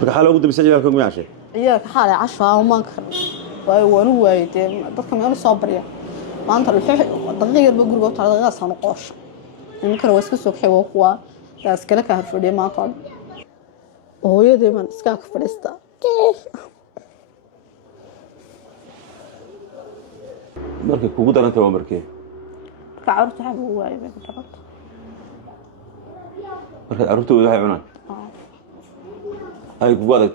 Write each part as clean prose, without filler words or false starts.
marka xal ugu dambeysay ayaa ka miyaashay iyaga xalay casho aan maan kar waanu waayay dadka meel soo barya maanta daqiiqad guriga u taala daqiiqad sano qoosh ninkana waa iska soo kaxay waa kuwa taas kale ka harfadhiya maanta hooyadii man iska ka fadhiista markii kugu darantay waa markii carruurta waxa ugu waayay bay ku daranta marka carruurta waxay cunaan ay kugu adag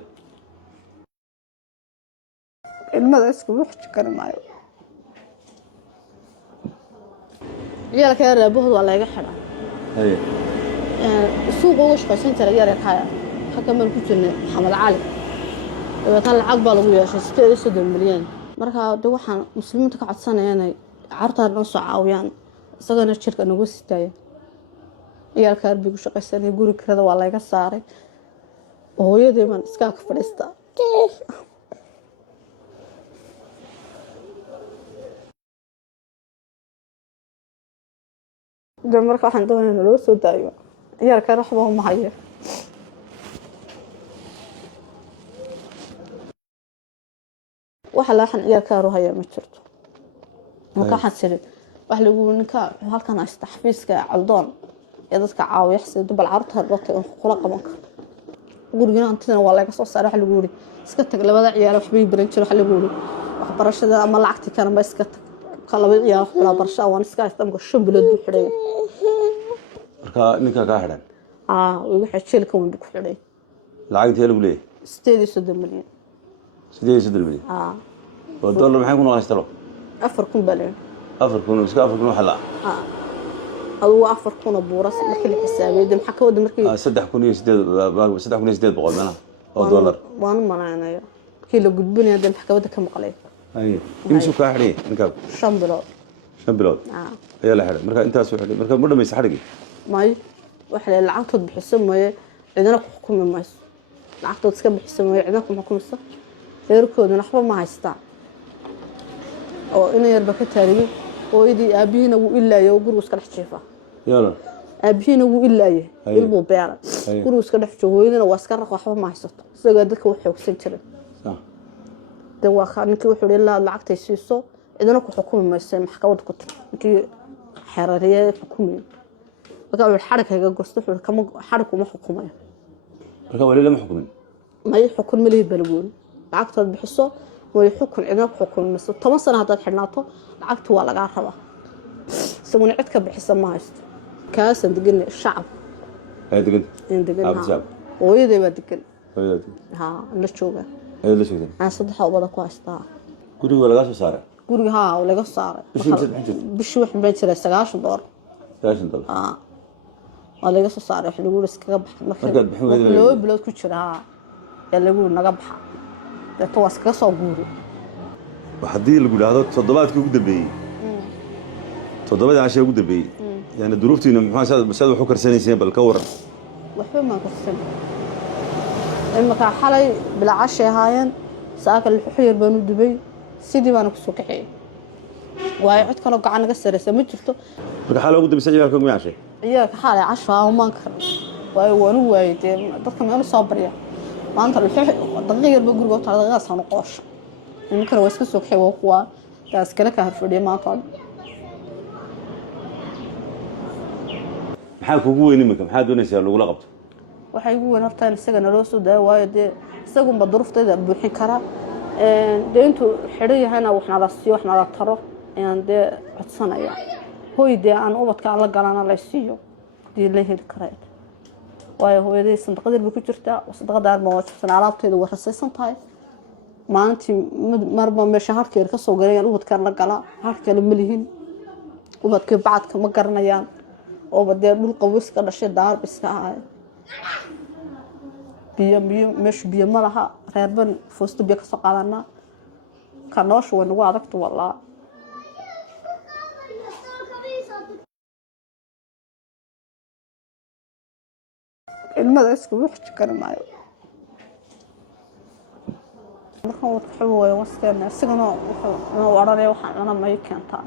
ilmada isku wax jikar maayo yar ka raabahooda waa laga xidhaa haye suuq ugu shaqaysan jiray yar ka xaka meel ku jirnay Maxamed Cali tan lacag baa lagu yeeshay 8 milyan marka waxaan muslimiinta ka codsanayaan inay carruurta noo soo caawiyaan isagana jirka nagu sitay yar ka arbigu shaqaysanay guri kirada waa laga saaray hooyadii man iska ka fadhiista marka waxaan doonaynaa loo soo daayo yarka waxba ma hayo waxa la xan yarka ruuxaya ma jirto marka xasiri wax lagu ninka halkan aysta xafiiska caldoon ee dadka caawiya xisad bal carruurta dadka kula qaban karo guriga antana waa laga soo saaray wax lagu yiri iska tag labada ciyaar wax bay baran jiro wax lagu yiri waxbarashada ama lacagti kana ma iska tag qalabay ciyaar wax bala barasho waan iska istamka shambilad bu xidhay marka ninka ka xidhan waxa jilka uu ku xidhay lacagtii lagu leeyahay 8 milyan 8 milyan oo dollar maxay ku noqonaysaa 4 bilyan 4 iska 4 waxa la aduu 4 buuras markii la xisaabeeyay maxaa ka wada markii 3,800 meelaha oo dollar waan manaanaya kii la gudbinaya dad maxkamada ka maqlay ay imsu ka xidhay ninka 5 bilood 5 bilood ayaa la xidhay marka intaas u xidhay marka ma dhameysay xadhigi may waxa la lacagtood bixiso mooyee cidina ku xukumi mayso lacagtood iska bixiso mooyee cidina ku xukumayso reerkoodana waxba ma haystaan oo in yarba ka taariyo hooyadii aabihiina wuu ilaayo guriga iska dhex jiifa yalla aabihiina wuu ilaayo ilmu beera guriga iska dhex joogo hooyadina waa iska raq waxba ma haysato isaga dadka wax xoogsan jiray waa khaaninki wuxuu ilaa lacagtay siiso cidina ku xukumi mayso maxkamada ku tii xerariye xukumay marka uu xarkaga gosto wuxuu kama xarku ma xukumayo marka wali lama xukumin ma xukun ma leeyahay balgoon lacagtood bixiso way xukun cidina ku xukumi mayso 10 sano hadaad xidhnaato lacagtu waa laga rabaa sabuna cid ka bixisa ma haysto kaasan degan shacab ay degan hooyadii waa degan la jooga la joogay aan saddex wada ku haystaa guriga laga soo saaray guriga laga saaray bishii wax ma jiray 9 dollar 9 dollar waa laga soo saaray wax lagu iskaga baxay marka loo bilood ku jira ee lagu naga baxa dadka waa iskaga soo guuri hadii lagu dhaado toddobaadkii ugu dambeeyay toddobaadii cashay ugu dambeeyay yani duruuftiina maxaa sad wax u karsanayseen bal ka waran waxba ma karsan imaka xalay bila cashay haayeen saaka xiyir baan u dubay sidii baan ku soo kaxay waay cid kale gacan naga sareysay ma jirto marka xal ugu dambeysay ayaa ka miyaashay iyaga xalay casho aan maan kar waanu waayay dadka meel soo barya maanta daqiiqad guriga u taala daqiiqad sano qoosh ninkana waa iska soo kaxay waa kuwa taas kale ka harfadhiya maanta maxaa kugu weyn imika maxaa doonaysaa lagu la qabto waxay ugu weyn horta isaga naloo soo daayo waayo isagu ma duruufteeda buuxin kara intuu xidhan yahayna waxna la siiyo waxna la taro ayaan codsanaya hooyadii aan ubadka la galana la siiyo dii la heli karay waayo hooyadii sanduuqyada ku jirta sanduuqda ma wajibsan alaabteedu waa rasaysan tahay maalintii marba meesha halkeer ka soo galayaan ubadka la gala halkeer ma lihin ubadka bacadka ma garanayaan oo badee dhul qawiis ka dhashay daar biska ahay biyo meesha biyo ma laha reerban foosto biyo ka soo qaadana ka noosh way nagu adagto walaa ilmada isku wax jikar maayo markaan wad xabo way wasteena sigana wuxuu waranay waxaan ana ma keenta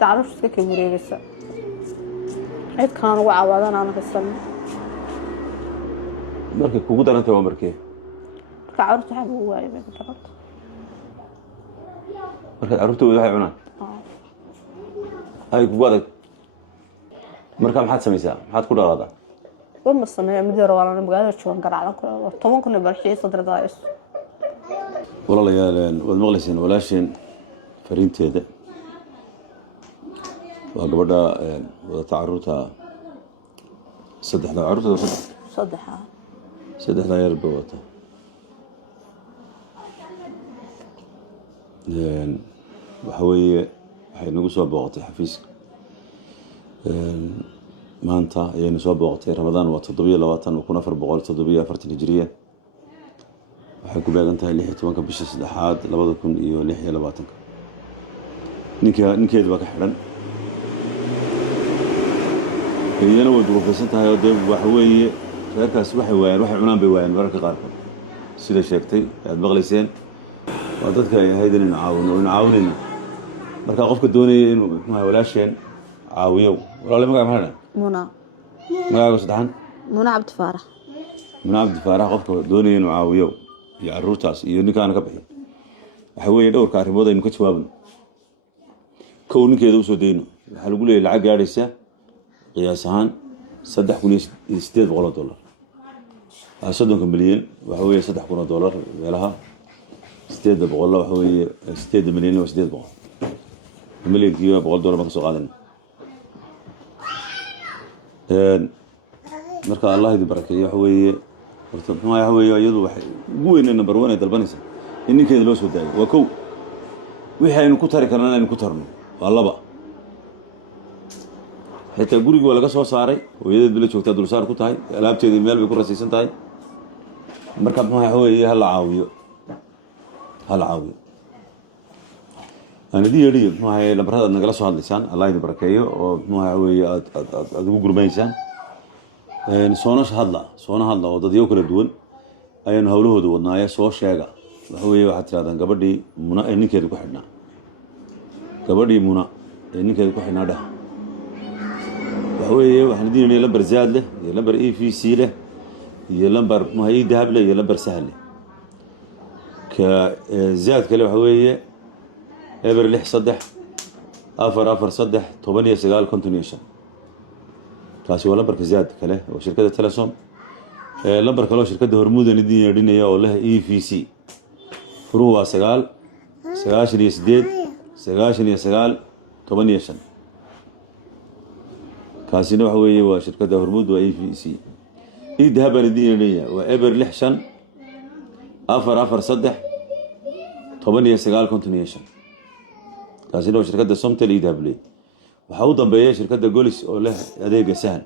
carruurta iska ka wareegaysa cid kaan ugu caawadana aan haysan markay kugu darantay waa markee كعرت حاجة هواي بقدرت markaad carruurtooda waxay cunaan ay kugu adag marka maxaad samaysaa maxaad ku dhaqaadaa وما السنة مدير ولا مقالة شو نقرأ كل طبعا كنا برشي صدر دايس walaalayaal waad maqlayseen walaasheen fariinteeda waa gabadha wadata carruurta saddexda carruurtooda صدحها saddexda yar bay wata waxa weeye waxay nagu soo booqatay xafiiska maanta ayaynu soo booqatay ramadaan waa 27,440 hijriya waxay ku beegan tahay 16 bisha saddexaad 2026 ninkeeda baa ka xidhan iyana way duruufaysan tahay oo waxa weeye reerkaas waxay cunaan bay waayeen mararka qaarkood sida sheegtay aad maqlayseen waa dadka ay ahayd inaynu caawinayno marka qofka doonaya inuu walaasheen caawiyo walaale magaca maxaa منى magacaaga saddexan منى عبد فارح منى عبد فارح qofka doonaya inuu caawiyo iyo carruurtaas iyo ninkaan ka bixiyo waxa weeye dhowrka arrimood aynu ka jawaabno kow ninkeeda u soo deyno waxa lagu leeyahay lacag gaadhaysa qiyaas ahaan $3,800 soddonka milyan waxa weeye $3,000 meelaha 800 waxa weeye 8 milyan oo 800 milyankii $100 ma ka soo qaadan marka Allah idin barakeeyo waxa weeye horta waxa weeye iyadu waxay ugu weyn number 1 ay dalbanaysa in ninkeeda loo soo daayo waa kow wixii aynu ku tari karnaa inaynu ku tarno waa laba xitaa guriga waa laga soo saaray hooyadeed bila joogtaa dulsaar ku tahay alaabteedii meel bay ku rasiisan tahay marka waxa weeye hal caawiyo أنا دي يريد ما هي لبرهذا نقلا سؤال لسان الله يبارك فيه وما هو أدو قربانيسان سوناش هذا وده يوكل الدول أيه نهوله دول نايا سو شيء هو واحد هذا قبضي منا إنك يدك حنا قبضي منا إنك يدك حنا ده هو واحد دي يلبر زاد له يلبر في سي له يلبر ما هي ذهب له يلبر سهل له كزاد كله هوية إبر لح صدح أفر صدح 8 كونتينيوشن كاسي ولا برك زاد كله وشركة تلسوم لبر كله شركة هرمود الدنيا الدنيا والله EVC فروع سجال يسديد سجال 8 كاسينو هوية وشركة هرمود وEVC ذهب الدنيا وإبر لحشن أفر صدح 8 كونتينيوشن كاسينو شركة سومتل EW وحاوضا بيا شركة جوليس أو له أديك سهل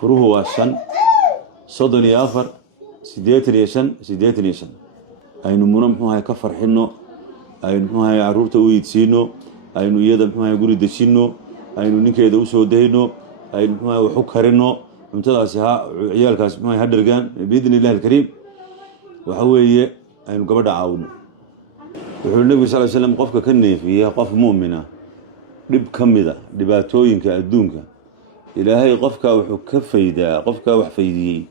فروه واشن صدني أفر سيديتنيشن أي نمونم هو هيكفر حنو أي هو هي عروته ويتسينو أي نو يدا هو هيقولي دشينو أي نو نيكي دوسو دهينو أي هو وحك هرنو ممتاز سها عيال كاس هو هدرجان بإذن الله الكريم وحوي أي نو قبض عاونه wuxuu nabiga sallallahu alayhi wasallam qofka ka neefiya qof muumina dib kamida dhibaatooyinka adduunka ilaahay qofka wuxuu ka faydaa qofka wax faydiyay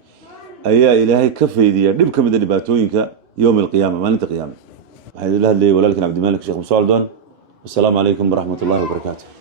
ayaa ilaahay ka faydiya dib kamida dhibaatooyinka يوم القيامه maalinta qiyaamada waxay ilaahay walaalkan Abdi Malik Sheekh Musaaldon assalamu alaykum wa rahmatullahi wa barakatuh